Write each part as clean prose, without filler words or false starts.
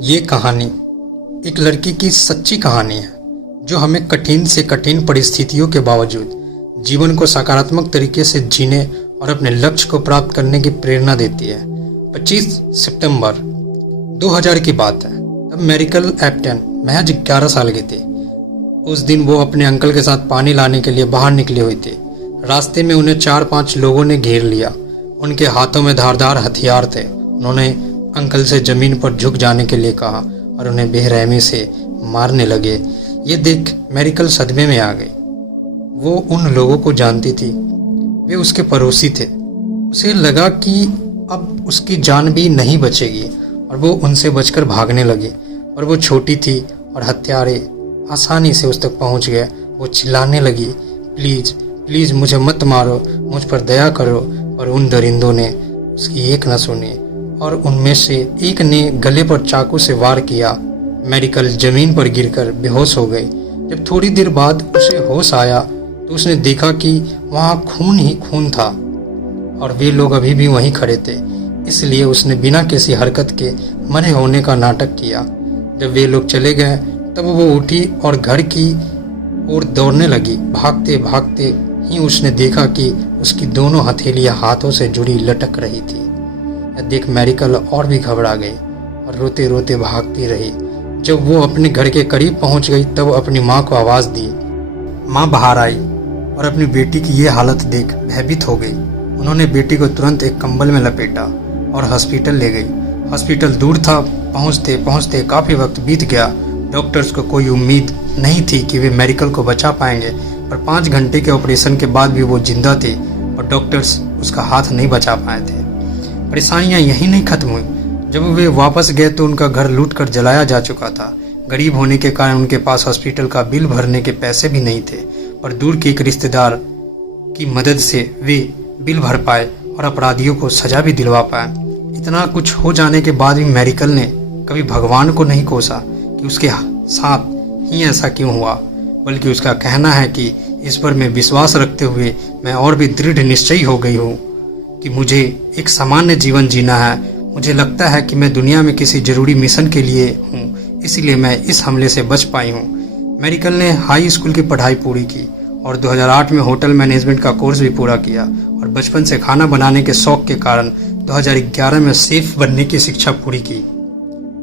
ये कहानी एक लड़की की सच्ची कहानी है जो हमें कठिन से कठिन परिस्थितियों के बावजूद जीवन को सकारात्मक तरीके से जीने और अपने लक्ष्य को प्राप्त करने की प्रेरणा देती है। 25 सितंबर 2000 की बात है। तब मैरिकल एप्टन महज 11 साल के थे। उस दिन वो अपने अंकल के साथ पानी लाने के लिए बाहर निकले हुए थे। रास्ते में उन्हें 4-5 लोगों ने घेर लिया। उनके हाथों में धारदार हथियार थे। उन्होंने अंकल से जमीन पर झुक जाने के लिए कहा और उन्हें बेरहमी से मारने लगे। ये देख मैरिकल सदमे में आ गई। वो उन लोगों को जानती थी, वे उसके पड़ोसी थे। उसे लगा कि अब उसकी जान भी नहीं बचेगी और वो उनसे बचकर भागने लगी। और वो छोटी थी और हत्यारे आसानी से उस तक पहुंच गए। वो चिल्लाने लगी, प्लीज़ प्लीज़ मुझे मत मारो, मुझ पर दया करो। पर उन दरिंदों ने उसकी एक न सुनी और उनमें से एक ने गले पर चाकू से वार किया। मैरिकल जमीन पर गिरकर बेहोश हो गई। जब थोड़ी देर बाद उसे होश आया तो उसने देखा कि वहाँ खून ही खून था और वे लोग अभी भी वहीं खड़े थे। इसलिए उसने बिना किसी हरकत के मरे होने का नाटक किया। जब वे लोग चले गए तब वो उठी और घर की ओर दौड़ने लगी। भागते भागते ही उसने देखा कि उसकी दोनों हथेलियां हाथों से जुड़ी लटक रही थी। देख मैरिकल और भी घबरा गई और रोते रोते भागती रही। जब वो अपने घर के करीब पहुंच गई तब अपनी माँ को आवाज़ दी। माँ बाहर आई और अपनी बेटी की ये हालत देख भयभीत हो गई। उन्होंने बेटी को तुरंत एक कंबल में लपेटा और हॉस्पिटल ले गई। हॉस्पिटल दूर था। पहुंचते पहुंचते काफ़ी वक्त बीत गया। डॉक्टर्स को कोई उम्मीद नहीं थी कि वे मैरिकल को बचा पाएंगे, पर 5 घंटे के ऑपरेशन के बाद भी वो जिंदा थे और डॉक्टर्स उसका हाथ नहीं बचा पाए थे। परेशानियां यहीं नहीं खत्म हुई। जब वे वापस गए तो उनका घर लूट कर जलाया जा चुका था। गरीब होने के कारण उनके पास हॉस्पिटल का बिल भरने के पैसे भी नहीं थे, पर दूर के एक रिश्तेदार की मदद से वे बिल भर पाए और अपराधियों को सजा भी दिलवा पाए। इतना कुछ हो जाने के बाद भी मैरिकल ने कभी भगवान को नहीं कोसा कि उसके साथ ही ऐसा क्यों हुआ, बल्कि उसका कहना है कि इस पर मैं विश्वास रखते हुए मैं और भी दृढ़ निश्चयी हो गई हूँ कि मुझे एक सामान्य जीवन जीना है। मुझे लगता है कि मैं दुनिया में किसी जरूरी मिशन के लिए हूँ, इसलिए मैं इस हमले से बच पाई हूँ। मैरिकल ने हाई स्कूल की पढ़ाई पूरी की और 2008 में होटल मैनेजमेंट का कोर्स भी पूरा किया और बचपन से खाना बनाने के शौक के कारण 2011 में शेफ बनने की शिक्षा पूरी की।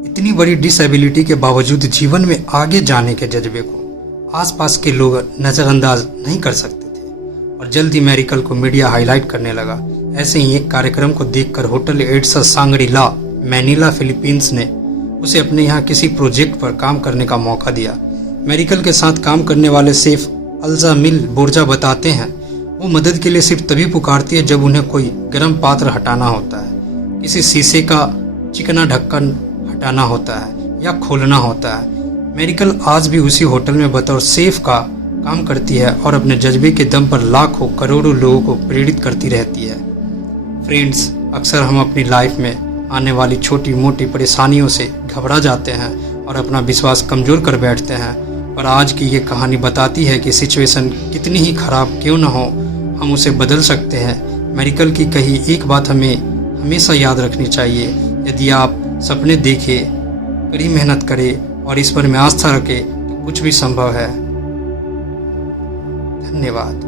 इतनी बड़ी डिसेबिलिटी के बावजूद जीवन में आगे जाने के जज्बे को आसपास के लोग नज़रअंदाज नहीं कर सकते थे और जल्द ही मैरिकल को मीडिया हाईलाइट करने लगा। ऐसे ही एक कार्यक्रम को देखकर hotel EDSA Shangri-La Manila Philippines ने उसे अपने यहाँ किसी प्रोजेक्ट पर काम करने का मौका दिया। मैरिकल के साथ काम करने वाले शेफ अल्जामिल बोर्जा बताते हैं, वो मदद के लिए सिर्फ तभी पुकारती है जब उन्हें कोई गर्म पात्र हटाना होता है, किसी शीशे का चिकना ढक्कन हटाना होता है या खोलना होता है। मैरिकल आज भी उसी होटल में बतौर शेफ का काम करती है और अपने जज्बे के दम पर लाखों करोड़ों लोगों को प्रेरित करती रहती है। फ्रेंड्स, अक्सर हम अपनी लाइफ में आने वाली छोटी मोटी परेशानियों से घबरा जाते हैं और अपना विश्वास कमज़ोर कर बैठते हैं, पर आज की ये कहानी बताती है कि सिचुएशन कितनी ही खराब क्यों न हो, हम उसे बदल सकते हैं। मैरिकल की कही एक बात हमें हमेशा याद रखनी चाहिए, यदि आप सपने देखें, कड़ी मेहनत करें और ईश्वर में आस्था रखें तो कुछ भी संभव है। धन्यवाद।